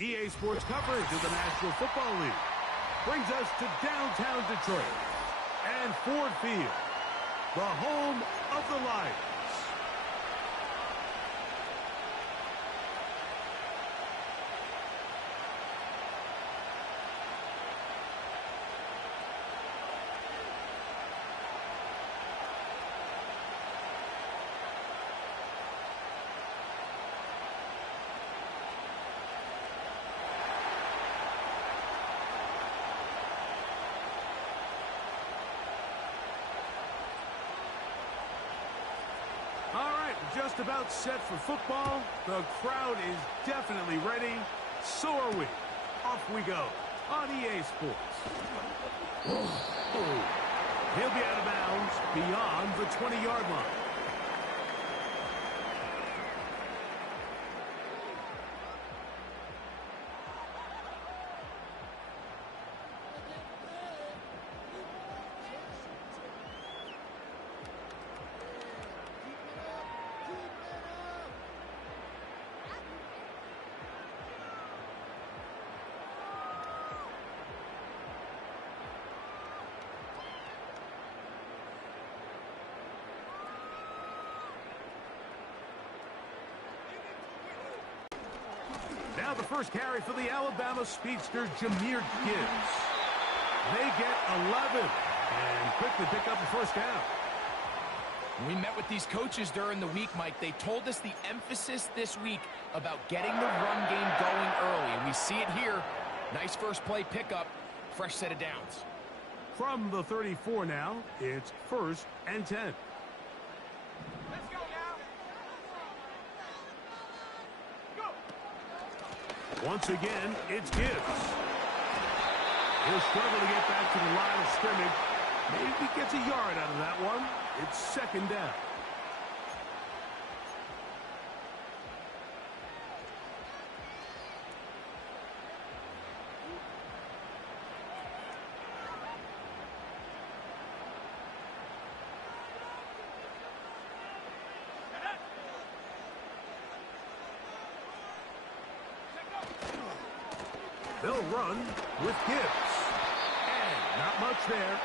EA Sports coverage of the National Football League brings us to downtown Detroit and Ford Field, the home of the Lions. Just about set for football. The crowd is definitely ready. So are we. Off we go on EA Sports. He'll be out of bounds beyond the 20-yard line. Now the first carry for the Alabama speedster, Jahmyr Gibbs. They get 11 and quickly pick up the first down. We met with these coaches during the week, Mike. They told us the emphasis this week about getting the run game going early, and we see it here. Nice first play pickup, fresh set of downs. From the 34 now, it's 1st and 10. Once again, it's Gibbs. He'll struggle to get back to the line of scrimmage. Maybe gets a yard out of that one. It's 2nd down. They'll run with Gibbs. And not much there.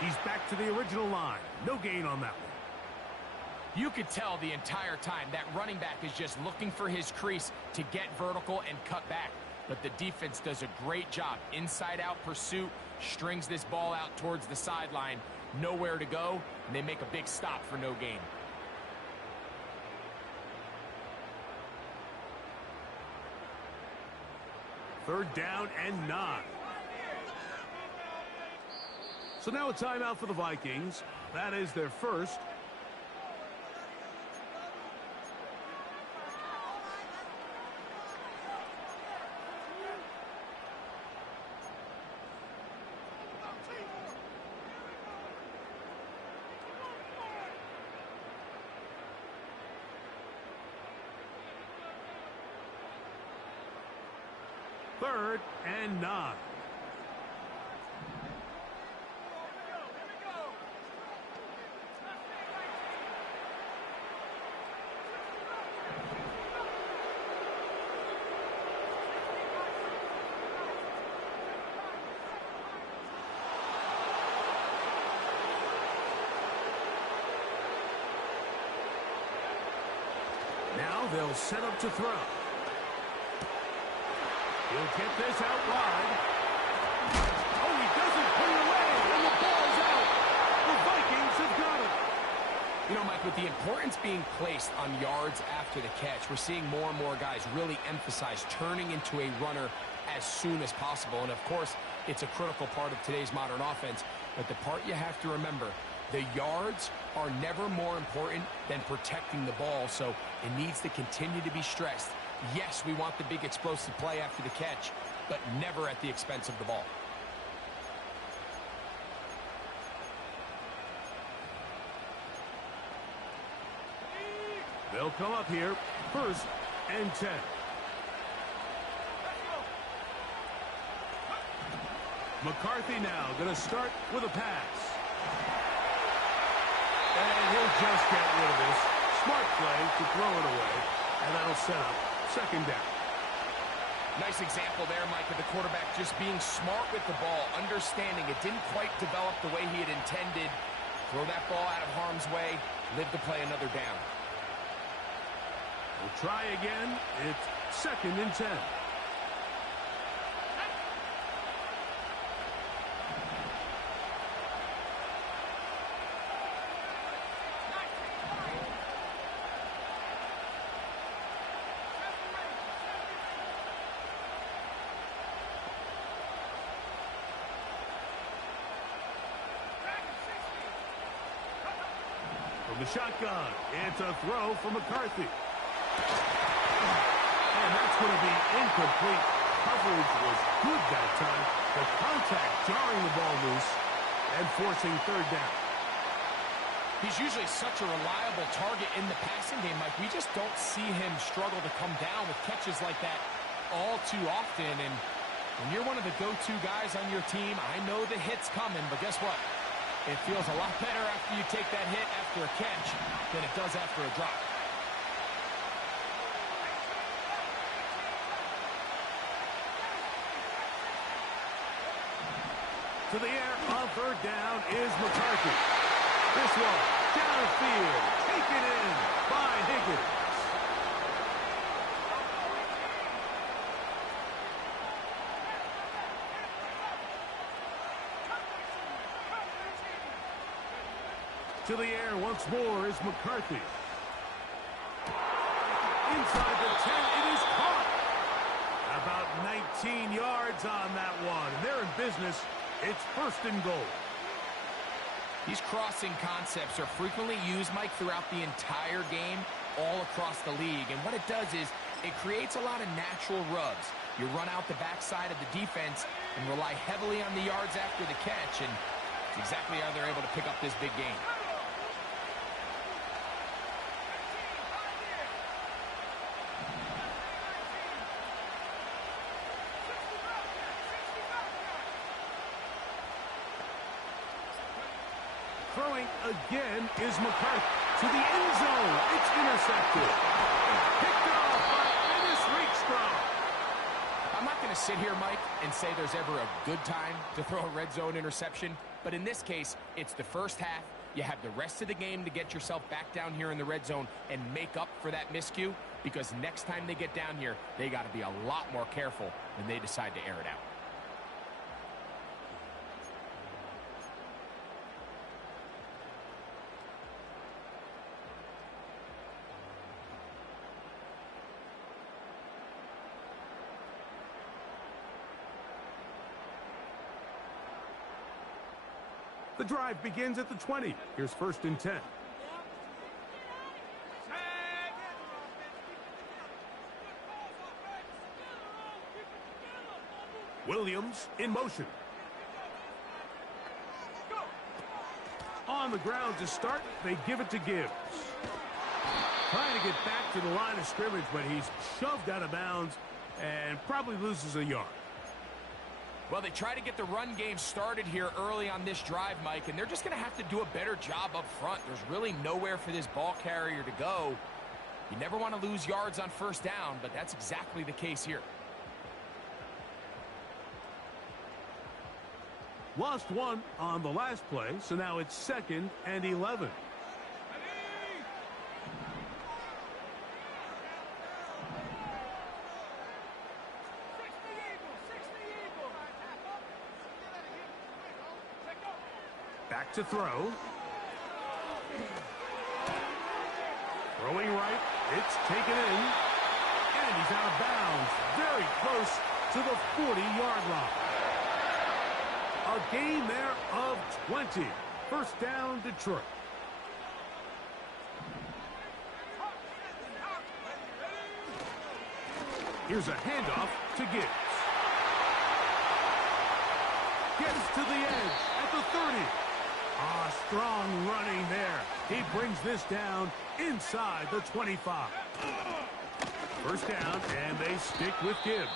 He's back to the original line. No gain on that one. You could tell the entire time that running back is just looking for his crease to get vertical and cut back. But the defense does a great job. Inside-out pursuit, strings this ball out towards the sideline. Nowhere to go, and they make a big stop for no gain. Third down and 9. So now a timeout for the Vikings. That is their first. Third and 9. Now they'll set up to throw. He'll get this out wide. Oh, he doesn't put it away, and the ball's out. The Vikings have got it. You know, Mike, with the importance being placed on yards after the catch, we're seeing more and more guys really emphasize turning into a runner as soon as possible. And, of course, it's a critical part of today's modern offense. But the part you have to remember, the yards are never more important than protecting the ball, so it needs to continue to be stressed. Yes, we want the big explosive play after the catch, but never at the expense of the ball. They'll come up here, 1st and 10. McCarthy now going to start with a pass. And he'll just get rid of this. Smart play to throw it away, and that'll set up 2nd down. Nice example there, Mike, of the quarterback just being smart with the ball, understanding it didn't quite develop the way he had intended. Throw that ball out of harm's way, live to play another down. We'll try again. It's 2nd and 10. From the shotgun, it's a throw for McCarthy. And that's going to be incomplete. Coverage was good that time. The contact jarring the ball loose and forcing 3rd down. He's usually such a reliable target in the passing game, Mike. We just don't see him struggle to come down with catches like that all too often. And when you're one of the go-to guys on your team, I know the hit's coming, but guess what? It feels a lot better after you take that hit after a catch than it does after a drop. To the air on 3rd down is McCarthy. This one downfield, taken in by Higgins. To the air once more is McCarthy. Inside the 10, it is caught. About 19 yards on that one. And they're in business. It's 1st and goal. These crossing concepts are frequently used, Mike, throughout the entire game, all across the league. And what it does is it creates a lot of natural rubs. You run out the backside of the defense and rely heavily on the yards after the catch. And it's exactly how they're able to pick up this big game. Throwing again is McCarthy to the end zone. It's intercepted. Picked off by Ennis Rakestraw. I'm not going to sit here, Mike, and say there's ever a good time to throw a red zone interception, but in this case, it's the first half. You have the rest of the game to get yourself back down here in the red zone and make up for that miscue, because next time they get down here, they got to be a lot more careful when they decide to air it out. The drive begins at the 20. Here's 1st and 10. Williams in motion. On the ground to start, they give it to Gibbs. Trying to get back to the line of scrimmage, but he's shoved out of bounds and probably loses a yard. Well, they try to get the run game started here early on this drive, Mike, and they're just going to have to do a better job up front. There's really nowhere for this ball carrier to go. You never want to lose yards on 1st down, but that's exactly the case here. Lost one on the last play, so now it's 2nd and 11. Back to throw. Throwing right. It's taken in. And he's out of bounds. Very close to the 40-yard line. A gain there of 20. 1st down, Detroit. Here's a handoff to Gibbs. Gets to the edge at the 30. Ah, strong running there. He brings this down inside the 25. 1st down, and they stick with Gibbs.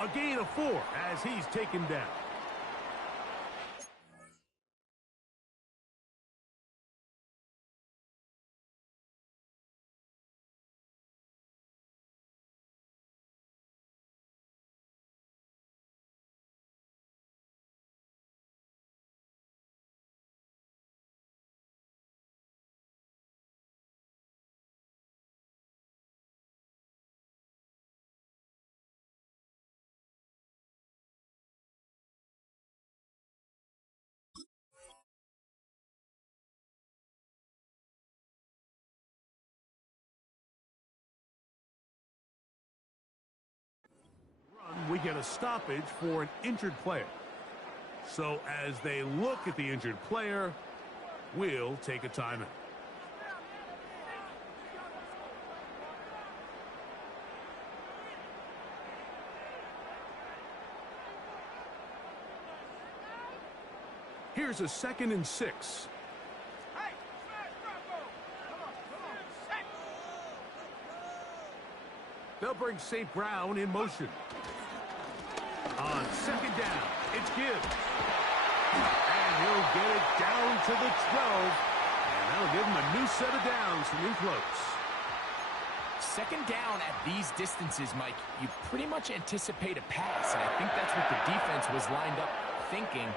A gain of 4 as he's taken down. we get a stoppage for an injured player. So as they look at the injured player, we'll take a timeout. Here's a 2nd and 6. They'll bring St. Brown in motion. On 2nd down, it's Gibbs. And he'll get it down to the 12. And that'll give him a new set of downs from in close. 2nd down at these distances, Mike, you pretty much anticipate a pass. And I think that's what the defense was lined up thinking.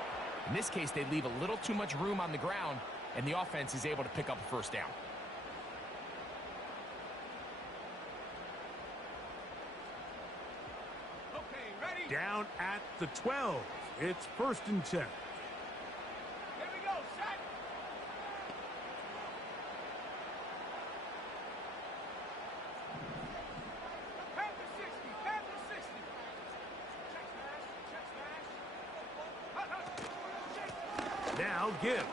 In this case, they leave a little too much room on the ground, and the offense is able to pick up a 1st down. Down at the 12. It's 1st and 10. Here we go, set. Panther 60, Panther 60. Check smash. Now Gibbs.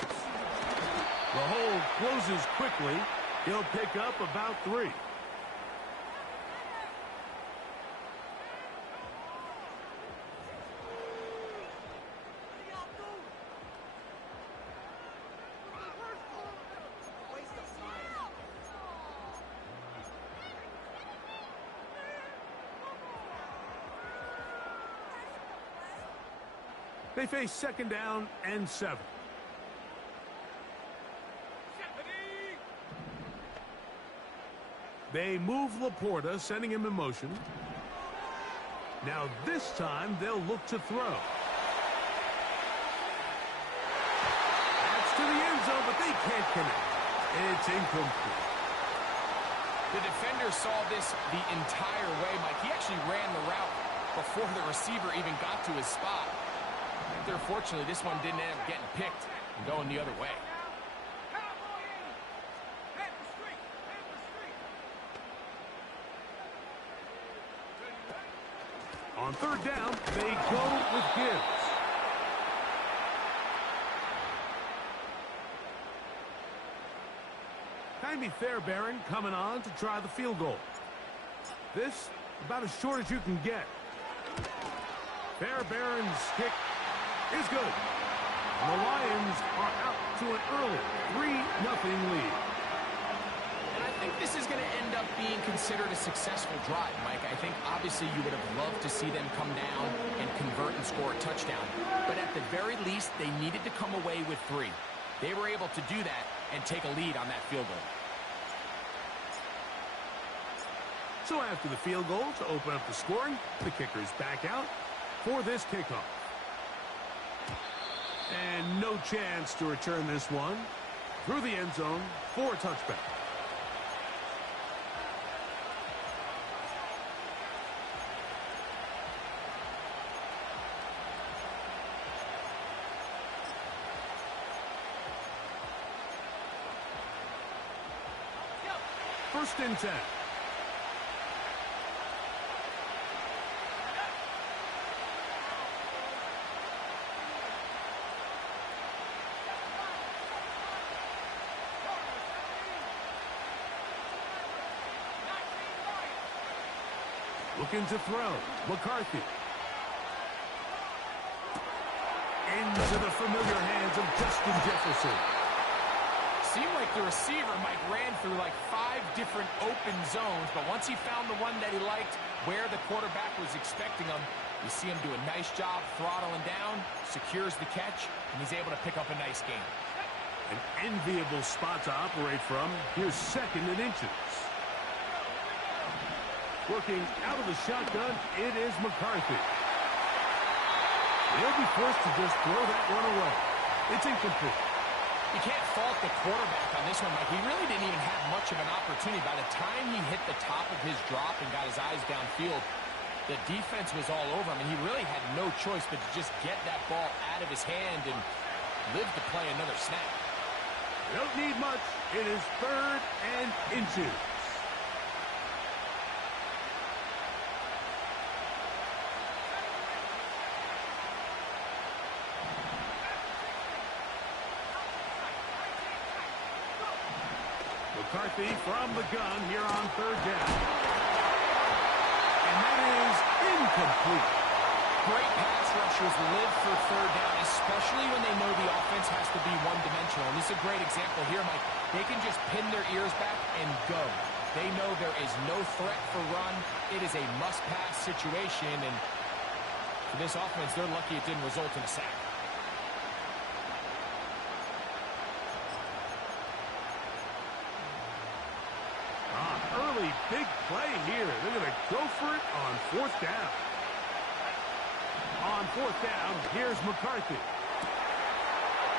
The hole closes quickly. He'll pick up about 3. They face 2nd down and 7. They move Laporta, sending him in motion. Now this time they'll look to throw. That's to the end zone, but they can't connect. It's incomplete. The defender saw this the entire way, Mike. He actually ran the route before the receiver even got to his spot. Unfortunately, this one didn't end up getting picked and going the other way. On 3rd down, they go with Gibbs. Jaime Fairbairn coming on to try the field goal. This about as short as you can get. Fairbairn's kick is good. And the Lions are out to an early 3-0 lead. And I think this is going to end up being considered a successful drive, Mike. I think obviously you would have loved to see them come down and convert and score a touchdown. But at the very least, they needed to come away with 3. They were able to do that and take a lead on that field goal. So after the field goal to open up the scoring, the kicker's back out for this kickoff. And no chance to return this one through the end zone for a touchback. First and 10. Looking to throw. McCarthy. Into the familiar hands of Justin Jefferson. Seemed like the receiver, Mike, ran through like 5 different open zones, but once he found the one that he liked, where the quarterback was expecting him, you see him do a nice job throttling down, secures the catch, and he's able to pick up a nice gain. An enviable spot to operate from. Here's 2nd and inches. Working out of the shotgun, it is McCarthy. He'll be forced to just throw that one away. It's incomplete. You can't fault the quarterback on this one, Mike. He really didn't even have much of an opportunity. By the time he hit the top of his drop and got his eyes downfield, the defense was all over him, and he really had no choice but to just get that ball out of his hand and live to play another snap. They don't need much. It is 3rd and inches. McCarthy from the gun here on third down. And that is incomplete. Great pass rushers live for third down, especially when they know the offense has to be one-dimensional. And this is a great example here, Mike. They can just pin their ears back and go. They know there is no threat for run. It is a must-pass situation, and for this offense, they're lucky it didn't result in a sack. Early big play here. They're going to go for it on fourth down. On fourth down, here's McCarthy.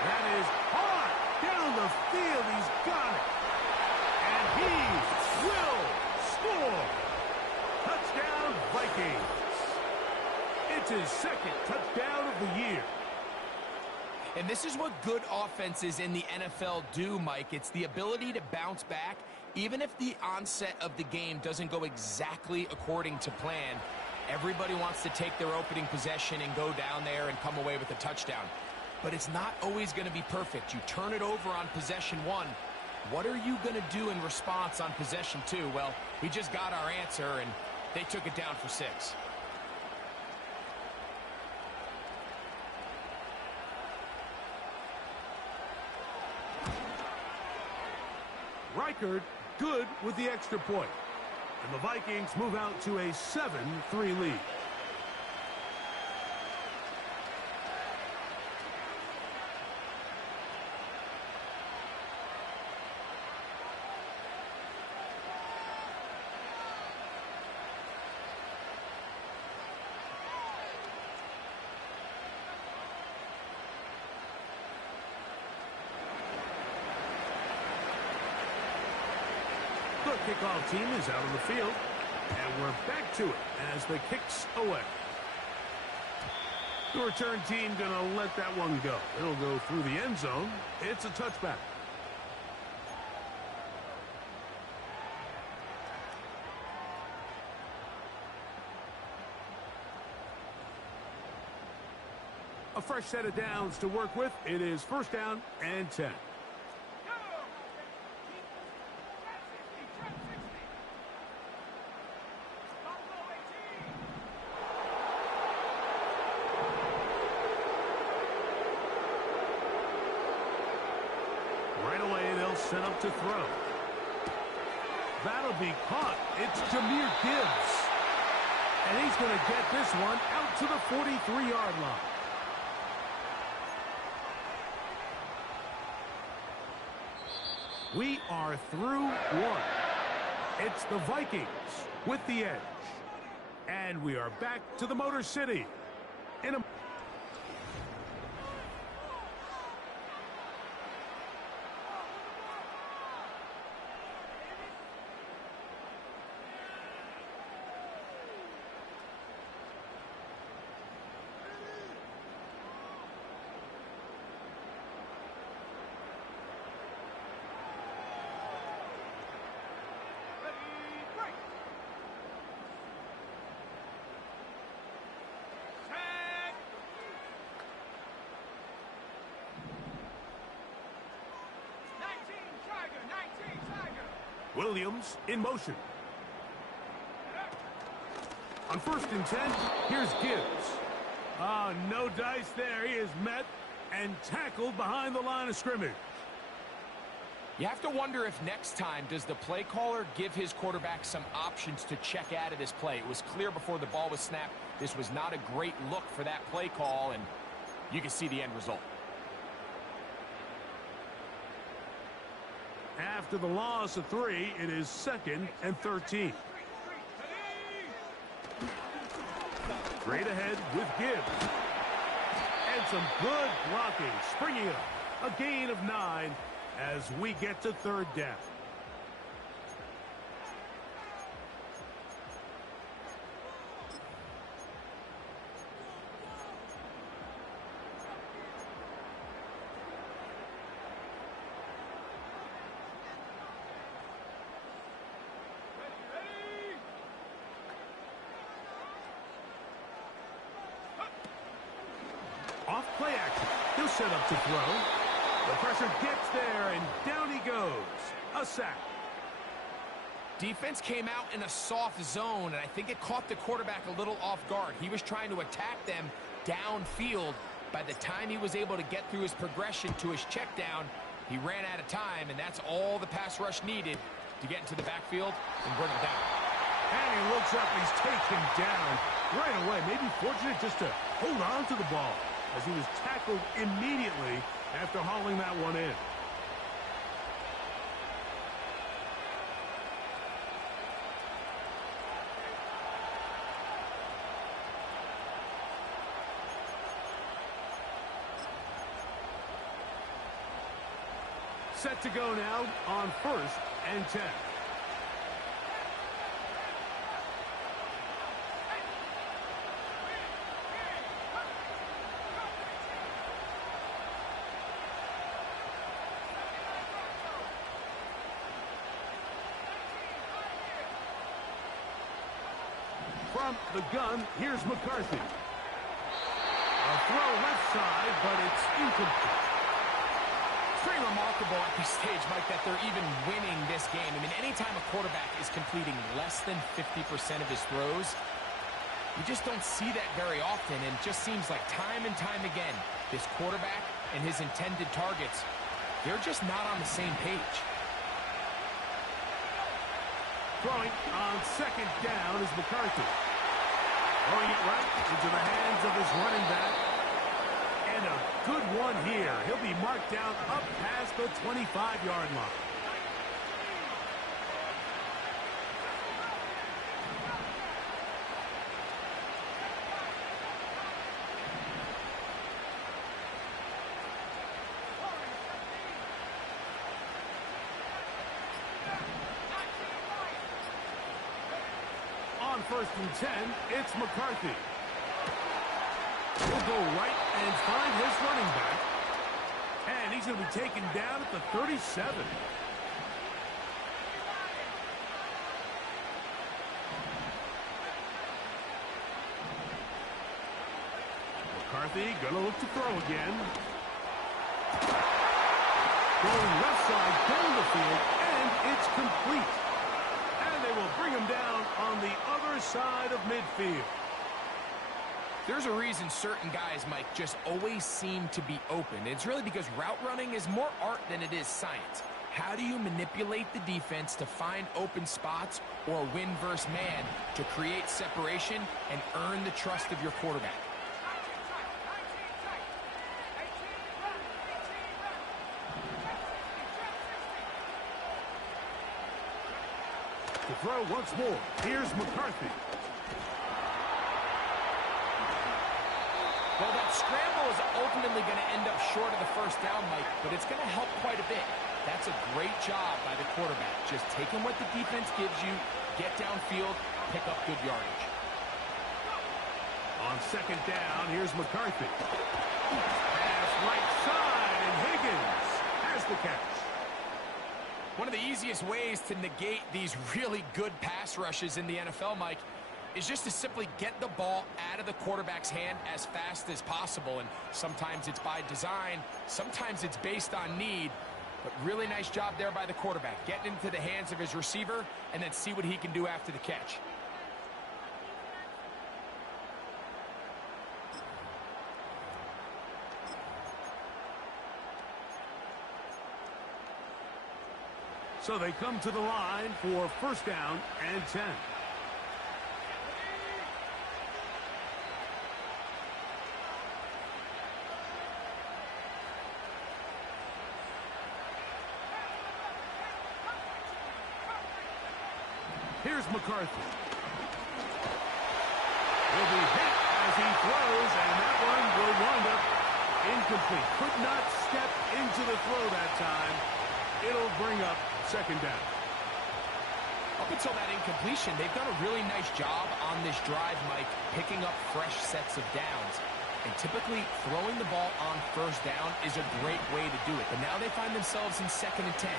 That is hard down the field. He's got it. And he will score. Touchdown, Vikings. It's his second touchdown of the year. And this is what good offenses in the NFL do, Mike. It's the ability to bounce back, even if the onset of the game doesn't go exactly according to plan. Everybody wants to take their opening possession and go down there and come away with a touchdown. But it's not always going to be perfect. You turn it over on possession one. What are you going to do in response on possession two? Well, we just got our answer, and they took it down for 6. Reichard good with the extra point. And the Vikings move out to a 7-3 lead. The kickoff team is out on the field, and we're back to it as the kick's away. The return team going to let that one go. It'll go through the end zone. It's a touchback. A fresh set of downs to work with. It is first down and 10. Right away, they'll set up to throw. That'll be caught. It's Jahmyr Gibbs. And he's going to get this one out to the 43-yard line. We are through one. It's the Vikings with the edge. And we are back to the Motor City. In a Williams in motion. On 1st and 10, here's Gibbs. Oh, no dice there. He is met and tackled behind the line of scrimmage. You have to wonder if next time, does the play caller give his quarterback some options to check out of this play? It was clear before the ball was snapped. This was not a great look for that play call, and you can see the end result. After the loss of 3, it is 2nd and 13. Straight ahead with Gibbs. And some good blocking, springing up. A gain of 9 as we get to 3rd down. Off play action. He'll set up to throw. The pressure gets there, and down he goes. A sack. Defense came out in a soft zone, and I think it caught the quarterback a little off guard. He was trying to attack them downfield. By the time he was able to get through his progression to his check down, he ran out of time, and that's all the pass rush needed to get into the backfield and bring him down. And he looks up, he's taken down right away. Maybe fortunate just to hold on to the ball as he was tackled immediately after hauling that one in. Set to go now on 1st and 10. From the gun, here's McCarthy. A throw left side, but it's incomplete. It's pretty remarkable at this stage, Mike, that they're even winning this game. I mean, anytime a quarterback is completing less than 50% of his throws, you just don't see that very often, and it just seems like time and time again, this quarterback and his intended targets, they're just not on the same page. Throwing on 2nd down is McCarthy. Throwing it right into the hands of his running back. And a good one here. He'll be marked down up past the 25-yard line. On 1st and 10, it's McCarthy. He'll go right and find his running back. And he's going to be taken down at the 37. McCarthy going to look to throw again. Going left side down the field, and it's complete. And they will bring him down on the other side of midfield. There's a reason certain guys, Mike, just always seem to be open. It's really because route running is more art than it is science. How do you manipulate the defense to find open spots or win versus man to create separation and earn the trust of your quarterback? To throw once more, here's McCarthy. Well, that scramble is ultimately going to end up short of the 1st down, Mike, but it's going to help quite a bit. That's a great job by the quarterback. Just taking what the defense gives you, get downfield, pick up good yardage. On 2nd down, here's McCarthy. Pass right side, and Higgins has the catch. One of the easiest ways to negate these really good pass rushes in the NFL, Mike, is just to simply get the ball out of the quarterback's hand as fast as possible. And sometimes it's by design, sometimes it's based on need. But really nice job there by the quarterback, getting into the hands of his receiver and then see what he can do after the catch. So they come to the line for 1st down and 10. Here's McCarthy. Will be hit as he throws, and that one will wind up incomplete. Could not step into the throw that time. It'll bring up 2nd down. Up until that incompletion, they've done a really nice job on this drive, Mike, picking up fresh sets of downs. And typically, throwing the ball on 1st down is a great way to do it. But now they find themselves in 2nd and 10.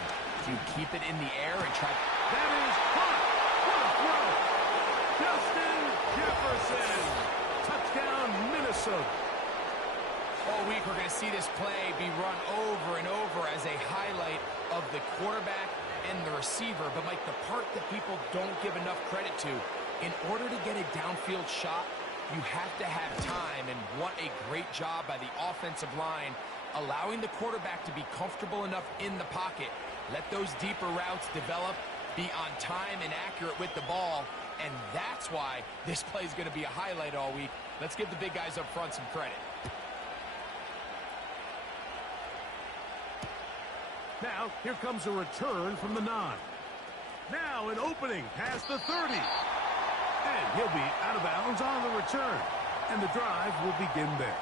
Do you keep it in the air and try? That is caught. What a throw. Justin Jefferson. Touchdown, Minnesota. All week, we're going to see this play be run over and over as a highlight of the quarterback and the receiver, but Mike, the part that people don't give enough credit to, in order to get a downfield shot, you have to have time, and what a great job by the offensive line, allowing the quarterback to be comfortable enough in the pocket, let those deeper routes develop, be on time and accurate with the ball, and that's why this play is going to be a highlight all week. Let's give the big guys up front some credit. Now, here comes a return from the 9. Now an opening past the 30. And he'll be out of bounds on the return. And the drive will begin there.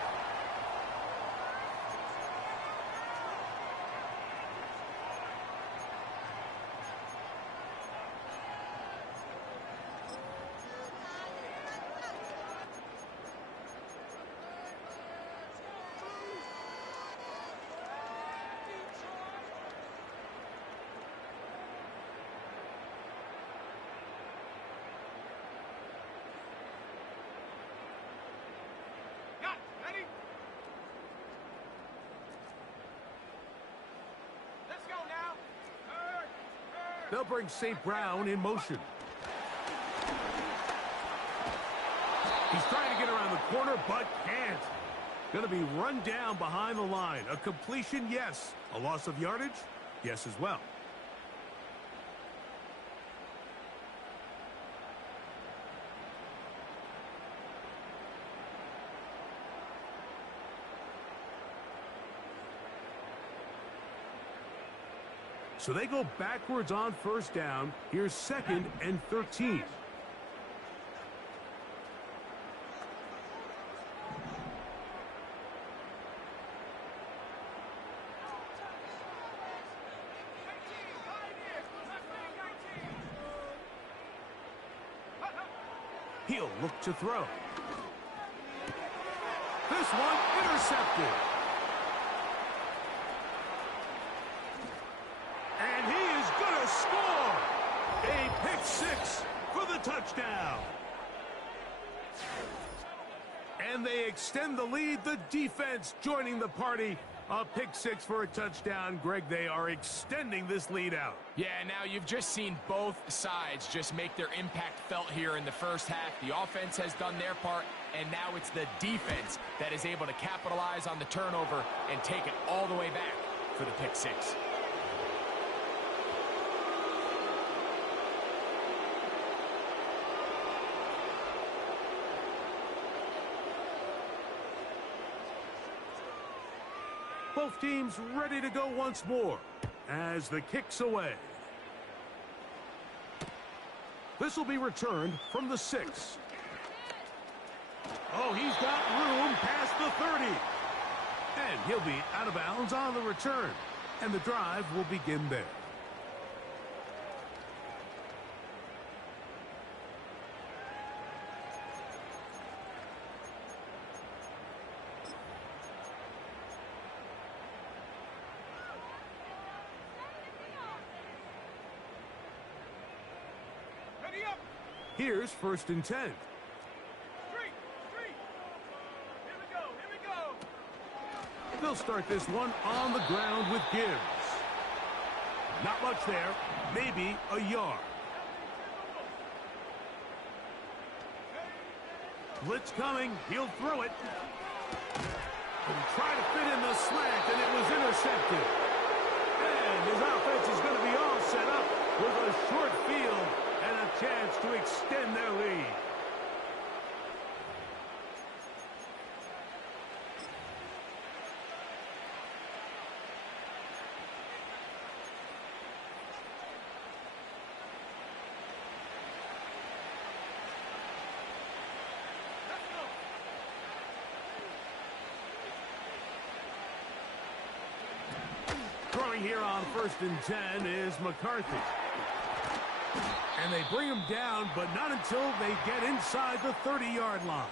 Ready? Let's go now. They'll bring St. Brown in motion. He's trying to get around the corner, but can't. Going to be run down behind the line. A completion, yes. A loss of yardage, yes as well. So they go backwards on first down. Here's 2nd and 13. He'll look to throw. This one intercepted. And he is going to score. A pick 6 for the touchdown. And they extend the lead. The defense joining the party. A pick 6 for a touchdown. Greg, they are extending this lead out. Yeah, now you've just seen both sides just make their impact felt here in the first half. The offense has done their part, and now it's the defense that is able to capitalize on the turnover and take it all the way back for the pick 6. Both teams ready to go once more as the kick's away. This will be returned from the 6. Oh, he's got room past the 30. And he'll be out of bounds on the return. And the drive will begin there. Ready up. Here's 1st and 10. Street. Here we go. Here we go. They'll start this one on the ground with Gibbs. Not much there. Maybe a yard. Blitz coming. He'll throw it. And try to fit in the slant, and it was intercepted. And his offense is going to be all set up with a short field and a chance to extend their lead. Throwing here on 1st and 10 is McCarthy. And they bring him down, but not until they get inside the 30-yard line.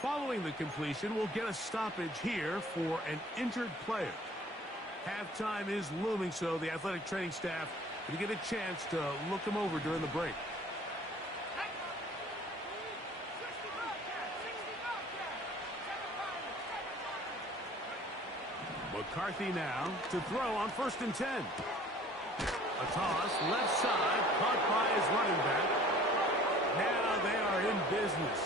Following the completion, we'll get a stoppage here for an injured player. Halftime is looming, so the athletic training staff will get a chance to look him over during the break. McCarthy now to throw on 1st and 10. A toss, left side, caught by his running back. Now they are in business,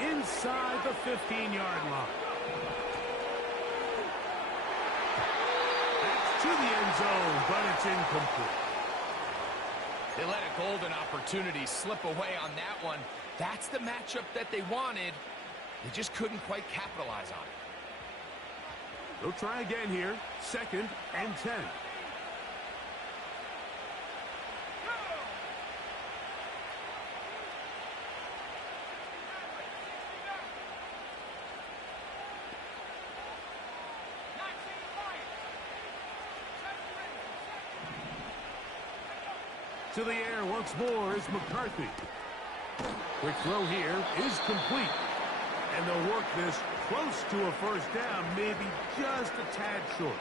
inside the 15-yard line. That's to the end zone, but it's incomplete. They let a golden opportunity slip away on that one. That's the matchup that they wanted. They just couldn't quite capitalize on it. They'll try again here. 2nd and 10. To the air once more is McCarthy. Quick throw here is complete. And they'll work this close to a first down, maybe just a tad short.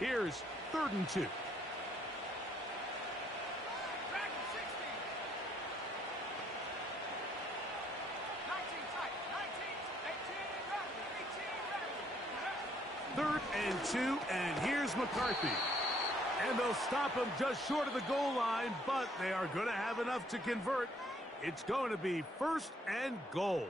Here's 3rd and 2. Third and 2, and here's McCarthy. And they'll stop him just short of the goal line, but they are going to have enough to convert. It's going to be 1st and goal.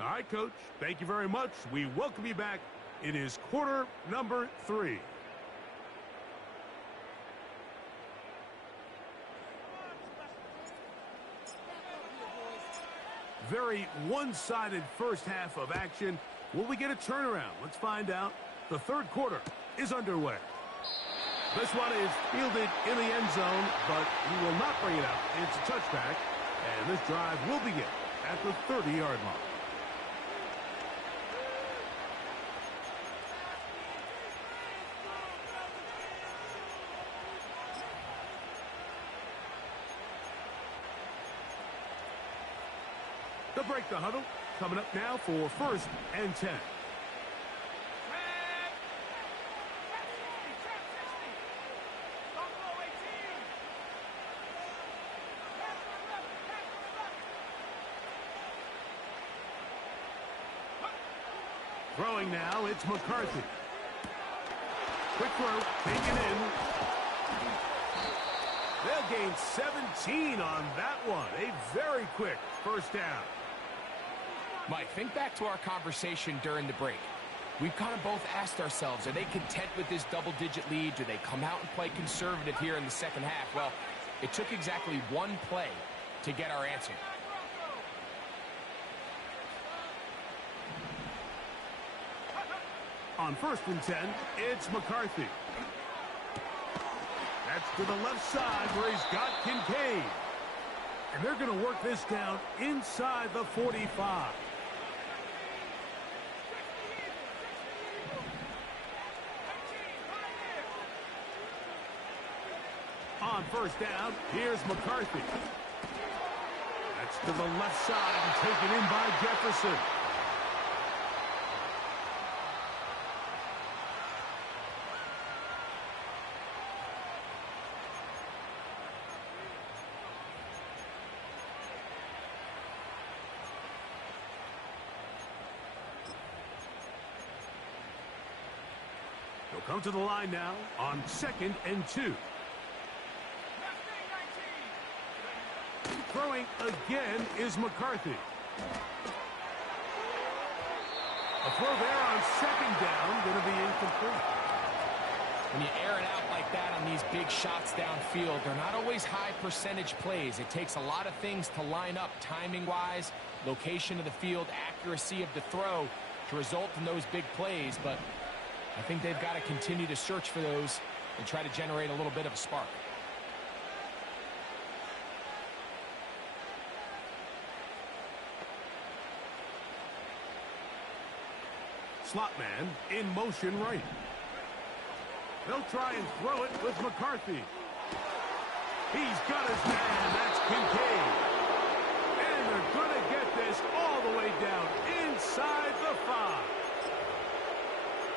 All right, Coach, thank you very much. We welcome you back. It is quarter number 3. Very one-sided first half of action. Will we get a turnaround? Let's find out. The 3rd quarter is underway. This one is fielded in the end zone, but he will not bring it out. It's a touchback, and this drive will begin at the 30-yard line. They'll break the huddle. Coming up now for 1st and 10. Throwing now, it's McCarthy. Quick throw, taken in. They'll gain 17 on that one. A very quick first down. Mike, think back to our conversation during the break. We've kind of both asked ourselves, are they content with this double-digit lead? Do they come out and play conservative here in the second half? Well, it took exactly one play to get our answer. On 1st and 10, it's McCarthy. That's to the left side where he's got Kincaid. And they're going to work this down inside the 45. On 1st down, here's McCarthy. That's to the left side and taken in by Jefferson. They'll come to the line now on 2nd and 2. Throwing again is McCarthy. A throw there on 2nd down, going to be incomplete. When you air it out like that on these big shots downfield, they're not always high percentage plays. It takes a lot of things to line up timing-wise, location of the field, accuracy of the throw to result in those big plays. But I think they've got to continue to search for those and try to generate a little bit of a spark. slot man in motion right. They'll try and throw it with McCarthy. He's got his man. That's Kincaid. And they're going to get this all the way down inside the 5.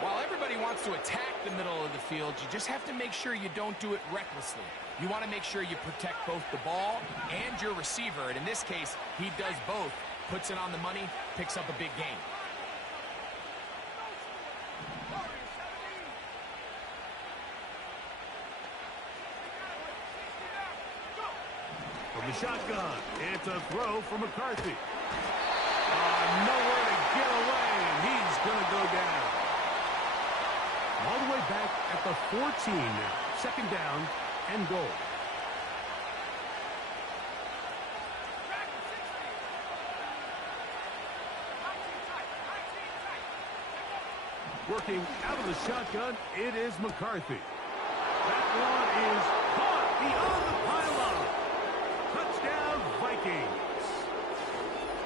While everybody wants to attack the middle of the field, you just have to make sure you don't do it recklessly. You want to make sure you protect both the ball and your receiver. And in this case, he does both. Puts it on the money, picks up a big gain. From the shotgun, it's a throw for McCarthy. Nowhere to get away, and he's going to go down. All the way back at the 14 now. Second down and goal. Working out of the shotgun, it is McCarthy. That one is caught beyond the pylon. Touchdown, Vikings.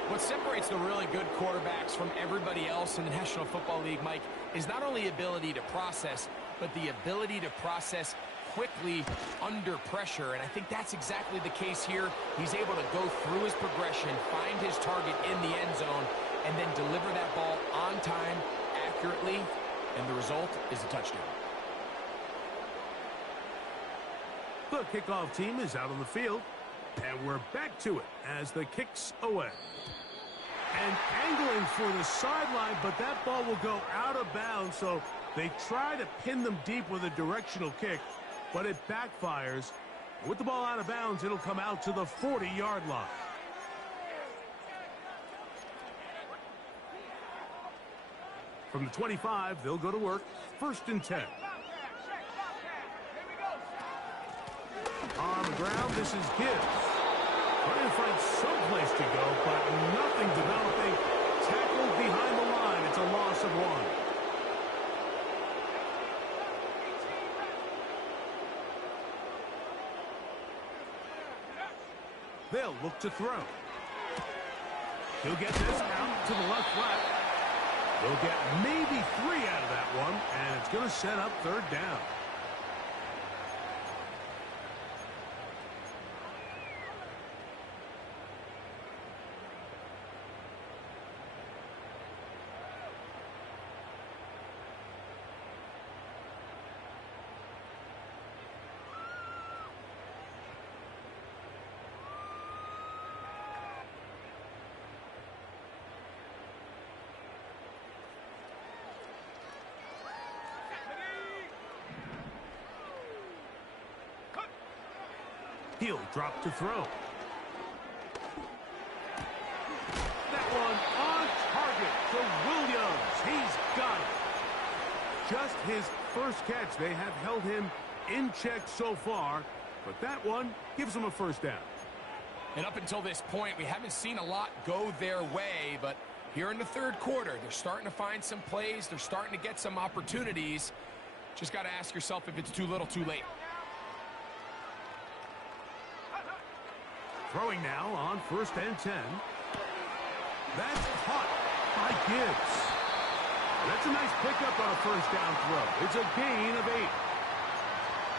What separates the really good quarterbacks from everybody else in the National Football League, Mike, is not only ability to process, but the ability to process quickly under pressure. And I think that's exactly the case here. He's able to go through his progression, find his target in the end zone, and then deliver that ball on time, accurately, and the result is a touchdown. The kickoff team is out on the field, and we're back to it as the kick's away. And angling for the sideline, but that ball will go out of bounds, so they try to pin them deep with a directional kick, but it backfires. With the ball out of bounds, it'll come out to the 40-yard line. From the 25, they'll go to work. 1st and 10. On the ground, this is Gibbs. Trying to find someplace to go, but nothing developing. Tackled behind the line. It's a loss of 1. They'll look to throw. He'll get this out to the left flat. They'll get maybe 3 out of that one, and it's going to set up 3rd down. He'll drop to throw. That one on target to Williams. He's got it. Just his first catch. They have held him in check so far, but that one gives him a 1st down. And up until this point, we haven't seen a lot go their way, but here in the 3rd quarter, they're starting to find some plays. They're starting to get some opportunities. Just got to ask yourself if it's too little, too late. Throwing now on 1st and 10. That's caught by Gibbs. That's a nice pickup on a 1st down throw. It's a gain of 8.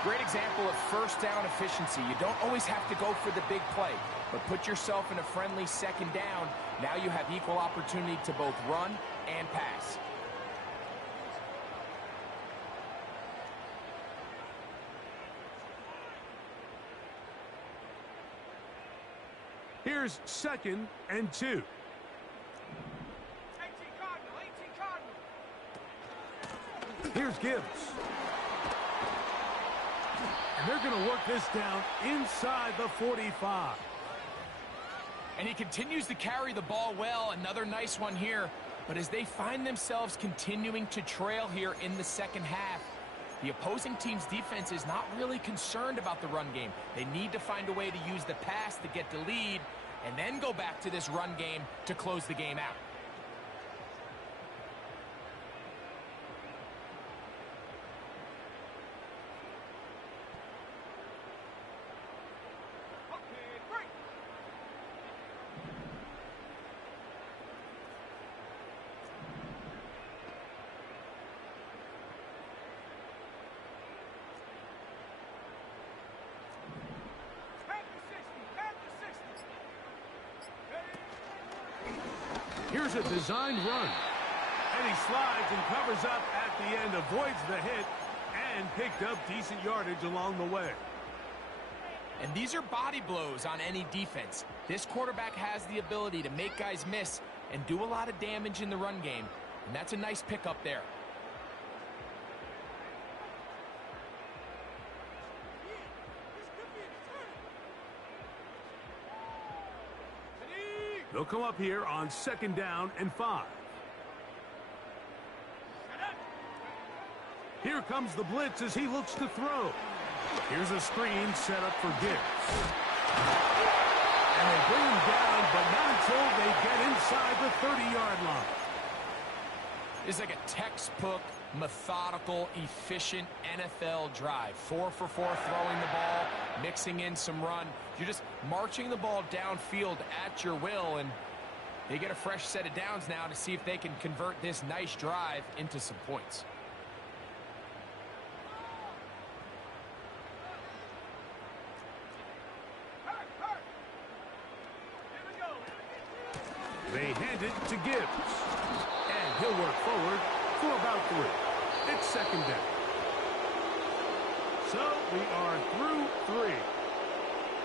Great example of 1st down efficiency. You don't always have to go for the big play, but put yourself in a friendly 2nd down. Now you have equal opportunity to both run and pass. Here's 2nd and 2. 18 Cardinal, 18 Cardinal. Here's Gibbs. And they're going to work this down inside the 45. And he continues to carry the ball well. Another nice one here. But as they find themselves continuing to trail here in the 2nd half, the opposing team's defense is not really concerned about the run game. They need to find a way to use the pass to get the lead and then go back to this run game to close the game out. Here's a designed run. And he slides and covers up at the end, avoids the hit, and picked up decent yardage along the way. And these are body blows on any defense. This quarterback has the ability to make guys miss and do a lot of damage in the run game. And that's a nice pickup there. They'll come up here on 2nd down and 5. Here comes the blitz as he looks to throw. Here's a screen set up for Gibbs. And they bring him down, but not until they get inside the 30-yard line. It's like a textbook, methodical, efficient NFL drive. 4 for 4 throwing the ball, mixing in some run. You're just marching the ball downfield at your will, and they get a fresh set of downs now to see if they can convert this nice drive into some points. They hand it to Gibbs. And he'll work forward for about 3. It's 2nd down. So we are through 3.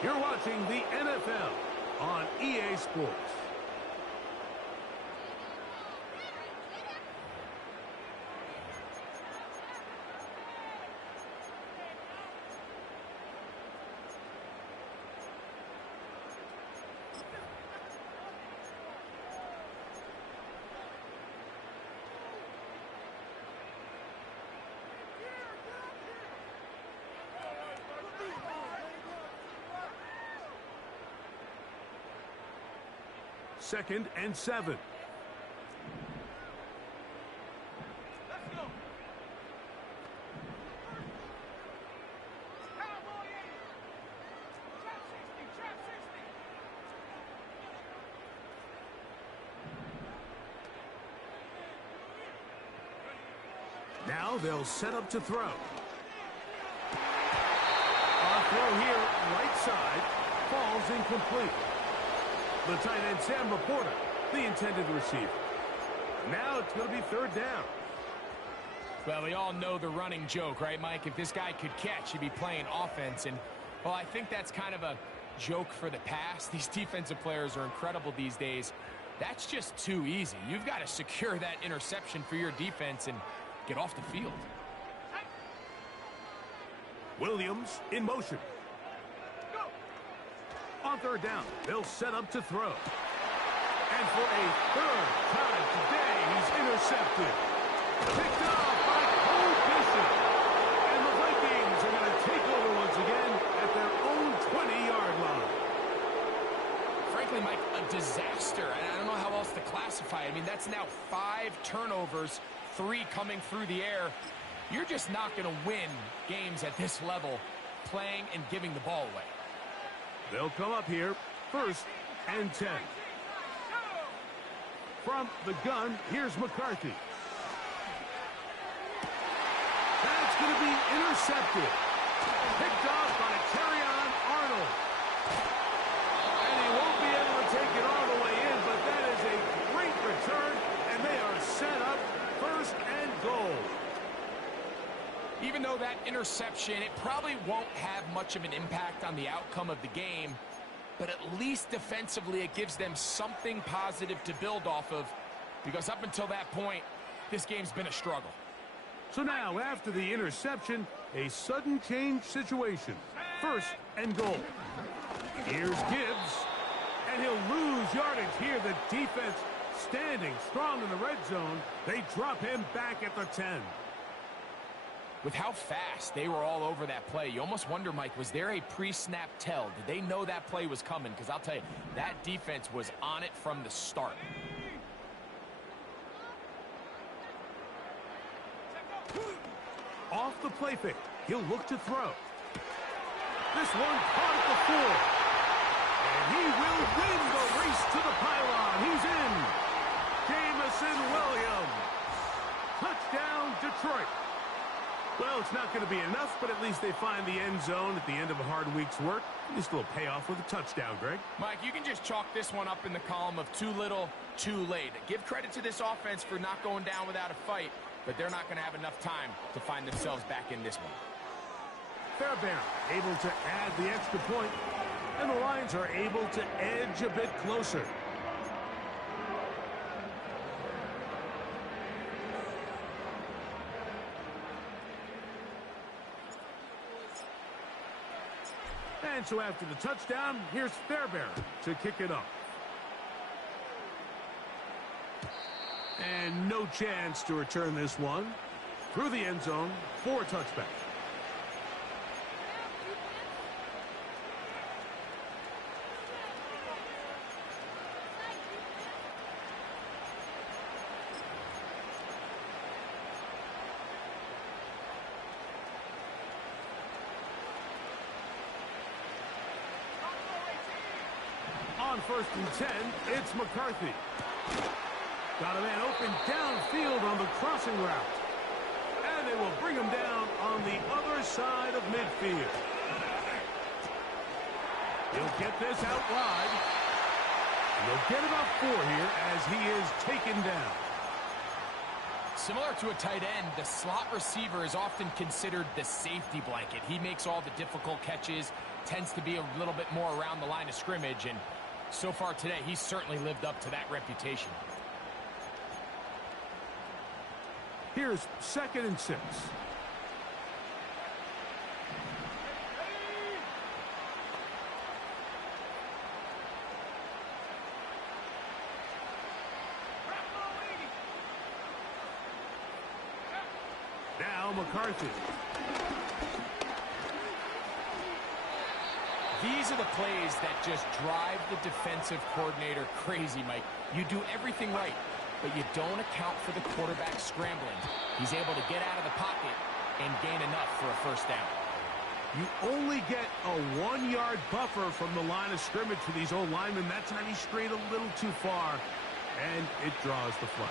You're watching the NFL on EA Sports. Second and 7. Let's go. Cowboy 80. Trap 60. Trap 60. Now they'll set up to throw. Our throw here, right side, falls incomplete. The tight end, Sam Laporta, the intended receiver. Now it's going to be 3rd down. Well, we all know the running joke, right, Mike? If this guy could catch, he'd be playing offense. And, well, I think that's kind of a joke for the past. These defensive players are incredible these days. That's just too easy. You've got to secure that interception for your defense and get off the field. Williams in motion. On 3rd down, they'll set up to throw. And for a 3rd time today, he's intercepted. Picked off by Cole Bishop. And the Vikings are going to take over once again at their own 20-yard line. Frankly, Mike, a disaster. And I don't know how else to classify it. I mean, that's now 5 turnovers, 3 coming through the air. You're just not going to win games at this level playing and giving the ball away. They'll come up here, 1st and 10. From the gun, here's McCarthy. That's going to be intercepted. Picked off by Terrion Arnold. And he won't be able to take it all the way in, but that is a great return, and they are set up 1st and goal. Even though that interception, it probably won't have much of an impact on the outcome of the game, but at least defensively it gives them something positive to build off of, because up until that point, this game's been a struggle. So now, after the interception, a sudden change situation. 1st and goal. Here's Gibbs, and he'll lose yardage here. The defense standing strong in the red zone. They drop him back at the 10. With how fast they were all over that play, you almost wonder, Mike, was there a pre-snap tell? Did they know that play was coming? Because I'll tell you, that defense was on it from the start. Off the play fake, he'll look to throw. This one caught at the 4. And he will win the race to the pylon. He's in. Jamison Williams. Touchdown, Detroit. Well, it's not going to be enough, but at least they find the end zone at the end of a hard week's work. At least a little payoff with a touchdown, Greg. Mike, you can just chalk this one up in the column of too little, too late. Give credit to this offense for not going down without a fight, but they're not going to have enough time to find themselves back in this one. Fairbairn able to add the extra point, and the Lions are able to edge a bit closer. And so after the touchdown, here's Fairbairn to kick it up. And no chance to return this one through the end zone for a touchback. On 1st and 10, it's McCarthy. Got a man open downfield on the crossing route. And they will bring him down on the other side of midfield. He'll get this out wide. And they'll get about 4 here as he is taken down. Similar to a tight end, the slot receiver is often considered the safety blanket. He makes all the difficult catches, tends to be a little bit more around the line of scrimmage, and so far today, he's certainly lived up to that reputation. Here's 2nd and 6. Now McCarthy. These are the plays that just drive the defensive coordinator crazy, Mike. You do everything right, but you don't account for the quarterback scrambling. He's able to get out of the pocket and gain enough for a 1st down. You only get a 1-yard buffer from the line of scrimmage for these old linemen. That time he strayed a little too far, and it draws the flag.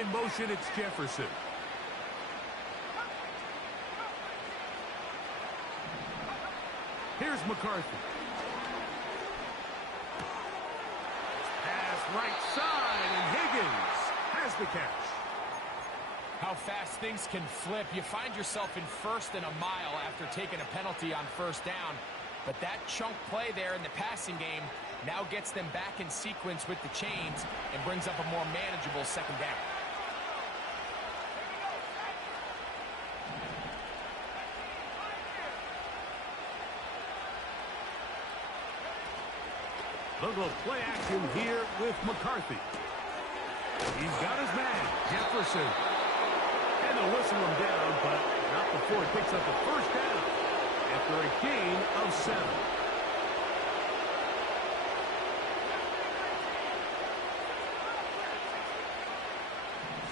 In motion, it's Jefferson. Here's McCarthy. Pass right side, and Higgins has the catch. How fast things can flip. You find yourself in 1st and a mile after taking a penalty on 1st down. But that chunk play there in the passing game now gets them back in sequence with the chains and brings up a more manageable 2nd down. Little play action here with McCarthy. He's got his man, Jefferson. And they'll whistle him down, but not before he picks up the 1st down after a gain of 7.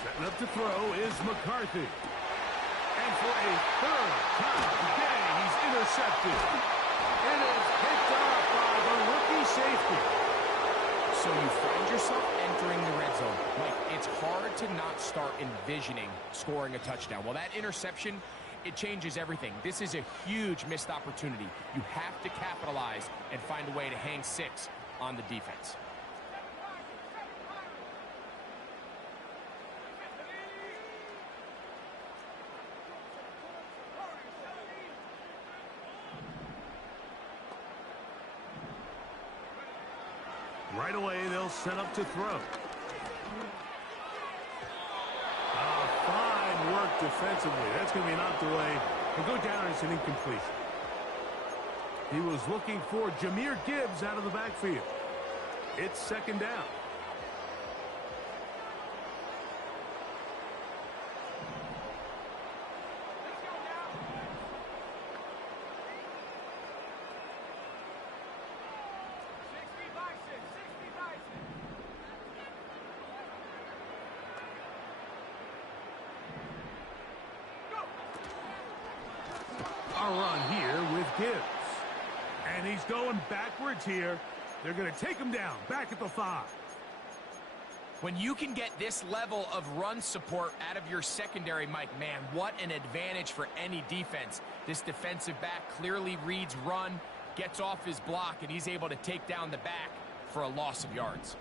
Setting up to throw is McCarthy. And for a 3rd time today, he's intercepted. It is picked up by the rookie safety. So you find yourself entering the red zone. Mike, it's hard to not start envisioning scoring a touchdown. Well, that interception, it changes everything. This is a huge missed opportunity. You have to capitalize and find a way to hang 6 on the defense. Right away, they'll set up to throw. Fine work defensively. That's going to be knocked away. He'll go down as an incompletion. He was looking for Jahmyr Gibbs out of the backfield. It's 2nd down. A run here with Gibbs. And he's going backwards here They're going to take him down, back at the 5. When you can get this level of run support out of your secondary, Mike, man, what an advantage for any defense. This defensive back clearly reads run, gets off his block, and he's able to take down the back for a loss of yards.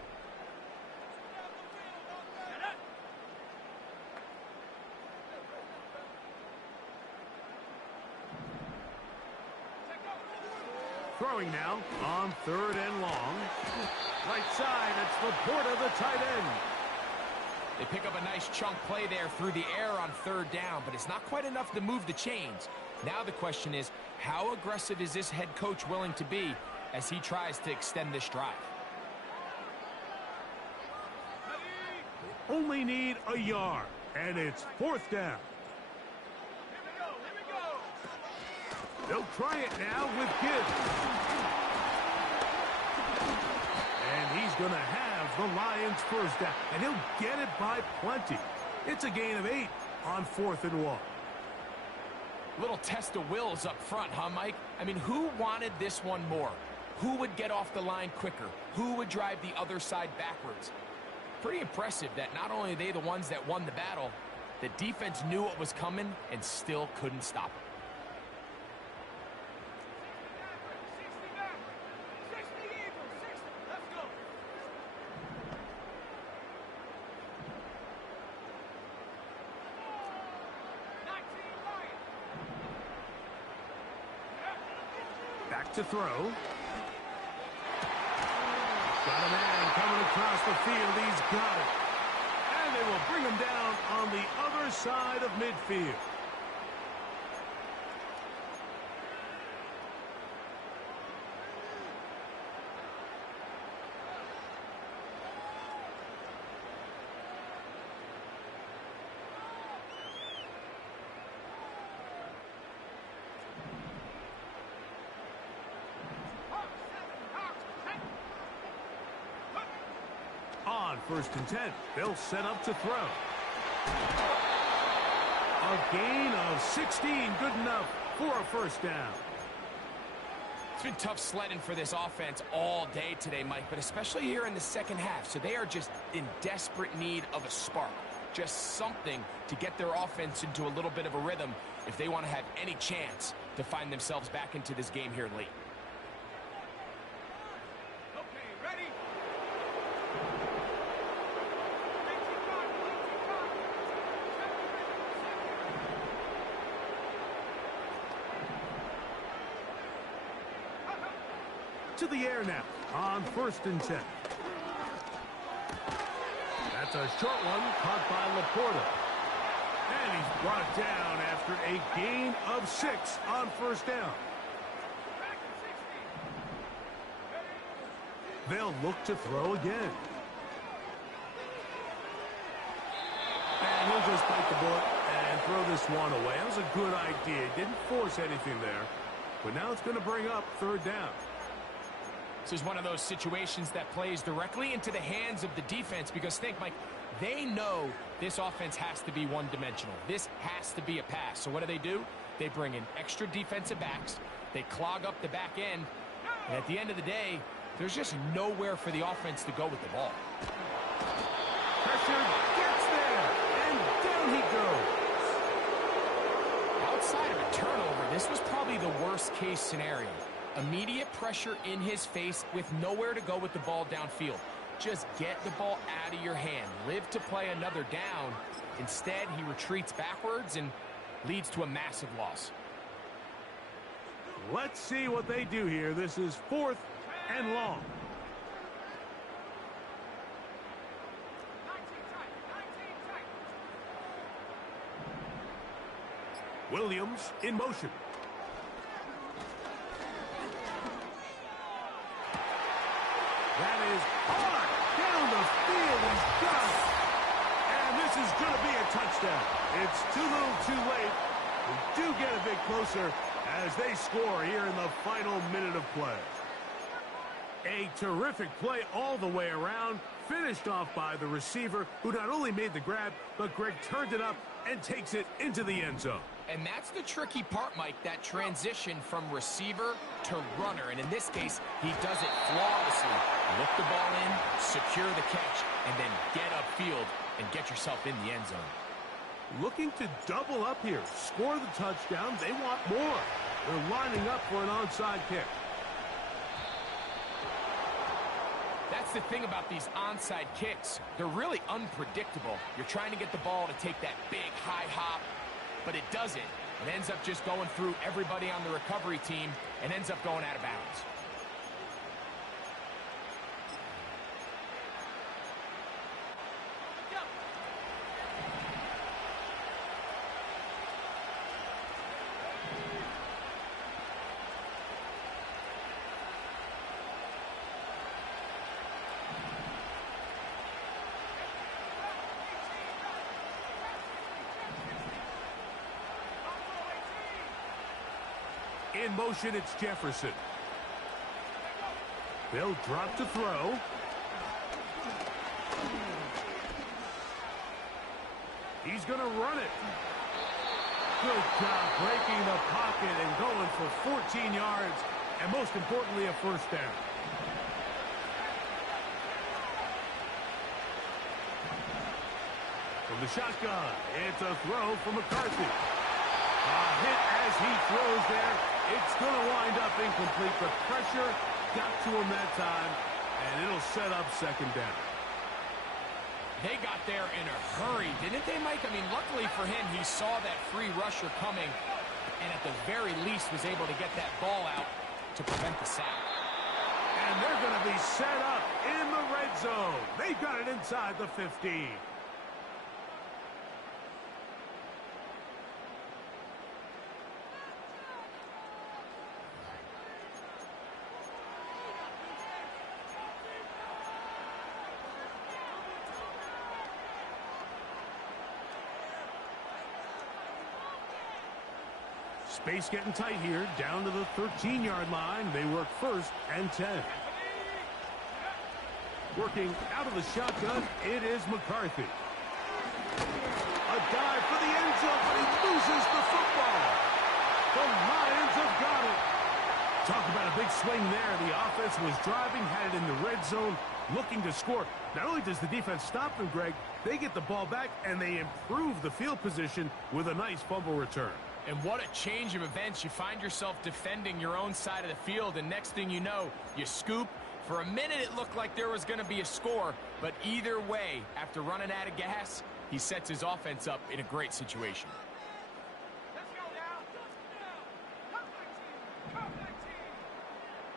Throwing now on 3rd and long. Right side, it's Laporta, the tight end. They pick up a nice chunk play there through the air on 3rd down, but it's not quite enough to move the chains. Now the question is, how aggressive is this head coach willing to be as he tries to extend this drive? Only need a yard, and it's 4th down. They'll try it now with Gibbs. And he's going to have the Lions 1st down. And he'll get it by plenty. It's a gain of 8 on 4th and 1. Little test of wills up front, huh, Mike? I mean, who wanted this one more? Who would get off the line quicker? Who would drive the other side backwards? Pretty impressive that not only are they the ones that won the battle, the defense knew what was coming and still couldn't stop it. Back to throw. Got a man coming across the field. He's got it. And they will bring him down on the other side of midfield. On 1st and 10, they'll set up to throw. A gain of 16, good enough for a 1st down. It's been tough sledding for this offense all day today, Mike, but especially here in the second half. So they are just in desperate need of a spark, just something to get their offense into a little bit of a rhythm if they want to have any chance to find themselves back into this game here late. To the air now on 1st and 10. That's a short one caught by Laporta. And he's brought down after a gain of 6 on 1st down. They'll look to throw again. And he'll just bite the bullet and throw this one away. That was a good idea. He didn't force anything there. But now it's going to bring up 3rd down. This is one of those situations that plays directly into the hands of the defense because think, Mike, they know this offense has to be one-dimensional. This has to be a pass. So what do? They bring in extra defensive backs. They clog up the back end. And at the end of the day, there's just nowhere for the offense to go with the ball. Pressure gets there, and down he goes. Outside of a turnover, this was probably the worst-case scenario. Immediate pressure in his face with nowhere to go with the ball downfield. Just get the ball out of your hand. Live to play another down. Instead, he retreats backwards and leads to a massive loss. Let's see what they do here. This is 4th and long. Williams in motion. That is hard. Down the field. He's got it. And this is going to be a touchdown. It's too little too late. We do get a bit closer as they score here in the final minute of play. A terrific play all the way around. Finished off by the receiver, who not only made the grab, but Greg turned it up and takes it into the end zone. And that's the tricky part, Mike, that transition from receiver to runner. And in this case, he does it flawlessly. the ball in, secure the catch, and then get upfield and get yourself in the end zone. Looking to double up here. Score the touchdown. They want more. They're lining up for an onside kick. That's the thing about these onside kicks. They're really unpredictable. You're trying to get the ball to take that big high hop, but it doesn't. It ends up just going through everybody on the recovery team and ends up going out of bounds. In motion, it's Jefferson. They'll drop to throw. He's going to run it. Good job breaking the pocket and going for 14 yards, and most importantly, a first down. From the shotgun, it's a throw for McCarthy. A hit as he throws there. It's going to wind up incomplete. The pressure got to him that time, and it'll set up second down. They got there in a hurry, didn't they, Mike? I mean, luckily for him, he saw that free rusher coming, and at the very least was able to get that ball out to prevent the sack. And they're going to be set up in the red zone. They've got it inside the 15. Space getting tight here, down to the 13-yard line. They work first and 10. Working out of the shotgun, it is McCarthy. A dive for the end zone, but he loses the football. The Lions have got it. Talk about a big swing there. The offense was driving, had it in the red zone, looking to score. Not only does the defense stop them, Greg, they get the ball back, and they improve the field position with a nice fumble return. And what a change of events. You find yourself defending your own side of the field, and next thing you know, you scoop. For a minute, it looked like there was going to be a score, but either way, after running out of gas, he sets his offense up in a great situation. Let's go now. Come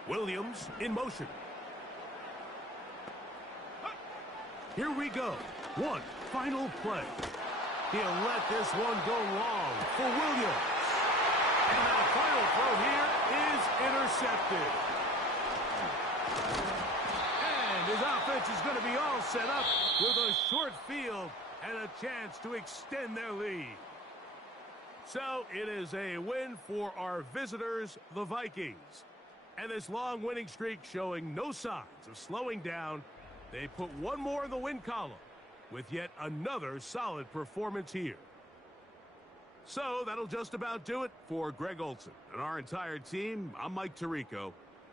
19. Williams in motion. Here we go. One final play. He'll let this one go long for Williams. And that final throw here is intercepted. And his offense is going to be all set up with a short field and a chance to extend their lead. So it is a win for our visitors, the Vikings. And this long winning streak showing no signs of slowing down. They put one more in the win column with yet another solid performance here. So that'll just about do it for Greg Olson and our entire team. I'm Mike Tirico.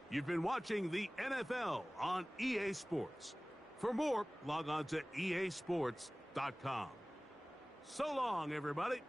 You've been watching the NFL on EA Sports. For more, log on to easports.com. So long, everybody.